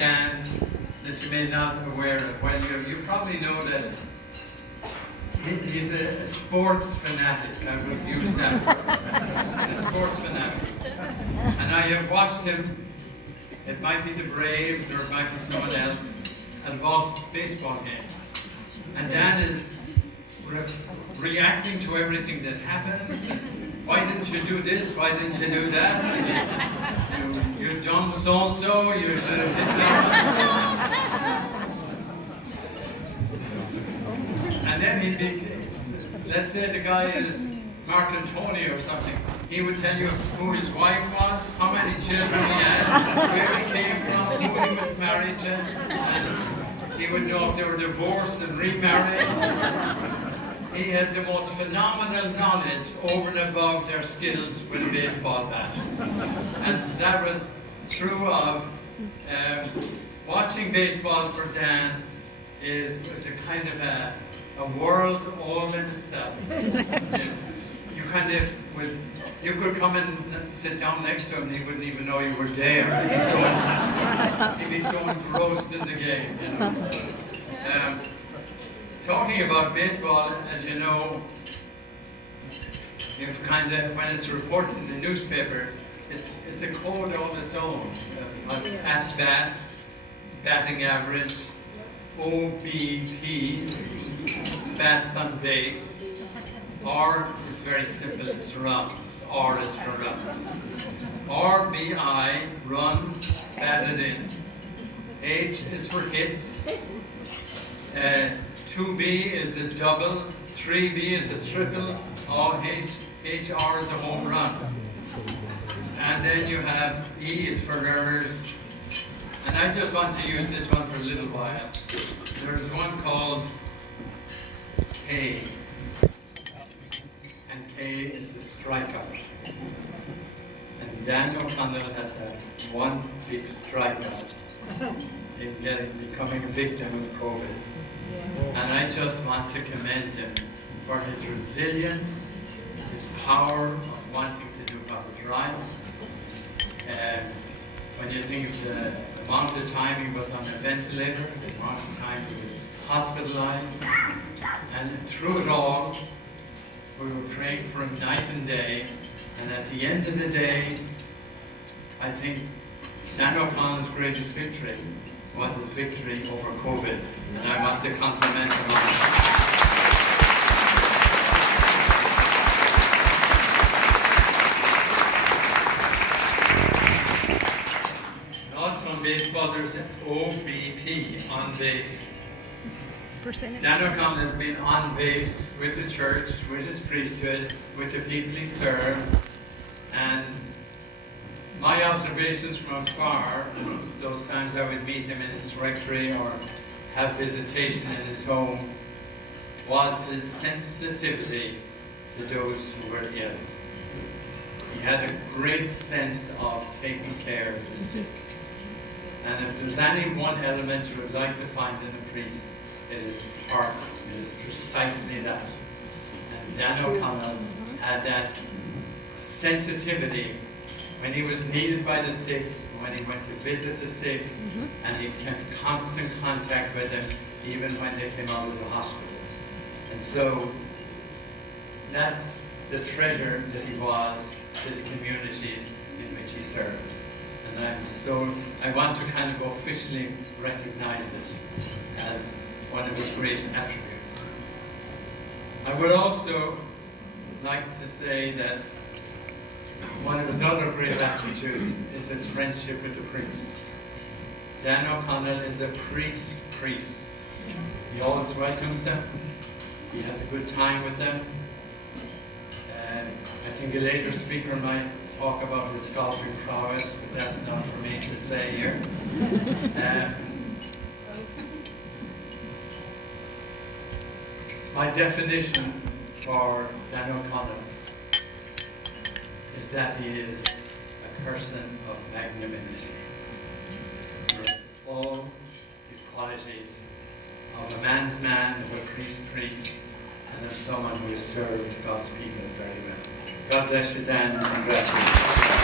Dan that you may not be aware of. Well, you probably know that he's a sports fanatic. I will use that word. He's a sports fanatic. And I have watched him, it might be the Braves or it might be someone else, at a baseball game. And Dan is reacting to everything that happens. And why didn't you do this? Why didn't you do that? You done so-and-so, you should have did that. And then he'd be, let's say the guy is Mark Antonio or something. He would tell you who his wife was, how many children he had, where he came from, who he was married to, and he would know if they were divorced and remarried. He had the most phenomenal knowledge over and above their skills with a baseball bat. And that was true of watching baseball for Dan was a kind of a world all in itself. You could come and sit down next to him and he wouldn't even know you were there. He'd be so engrossed in the game, you know. Talking about baseball, as you know, you've when it's reported in the newspaper, it's a code all its own. At bats, batting average, OBP, bats on base. R is very simple, it's runs. R is for runs. RBI, runs batted in. H is for hits. 2B is a double. 3B is a triple. HR is a home run. And then you have E is for errors. And I just want to use this one for a little while. There's one called K. And K is the strikeout. And Dan O'Connell has had one big strikeout in becoming a victim of COVID. And I just want to commend him for his resilience, his power of wanting to do what was right. When you think of the amount of time he was on a ventilator, the amount of time he was hospitalized, and through it all, we were praying for him night and day, and at the end of the day, I think Dan O'Connell's greatest victory was his victory over COVID, and I want to compliment him on that. Also in baseball, there's an OBP, on base. Dan O'Connell has been on base with the church, with his priesthood, with the people he served, and my observations from afar, those times I would meet him in his rectory or have visitation in his home, was his sensitivity to those who were ill. He had a great sense of taking care of the sick. And if there's any one element you would like to find in a priest, it is heart. It is precisely that. And Dan O'Connell had that sensitivity when he was needed by the sick, when he went to visit the sick, and he kept constant contact with them, even when they came out of the hospital. And so, that's the treasure that he was to the communities in which he served. And I want to kind of officially recognize it as one of his great attributes. I would also like to say that one of his other great attributes is his friendship with the priests. Dan O'Connell is a priest. He always welcomes them. He has a good time with them. I think a later speaker might talk about his golfing prowess, but that's not for me to say here. My definition for Dan O'Connell is that he is a person of magnanimity. With all the qualities of a man's man, of a priest, and of someone who has served God's people very well. God bless you, Dan, and congratulations.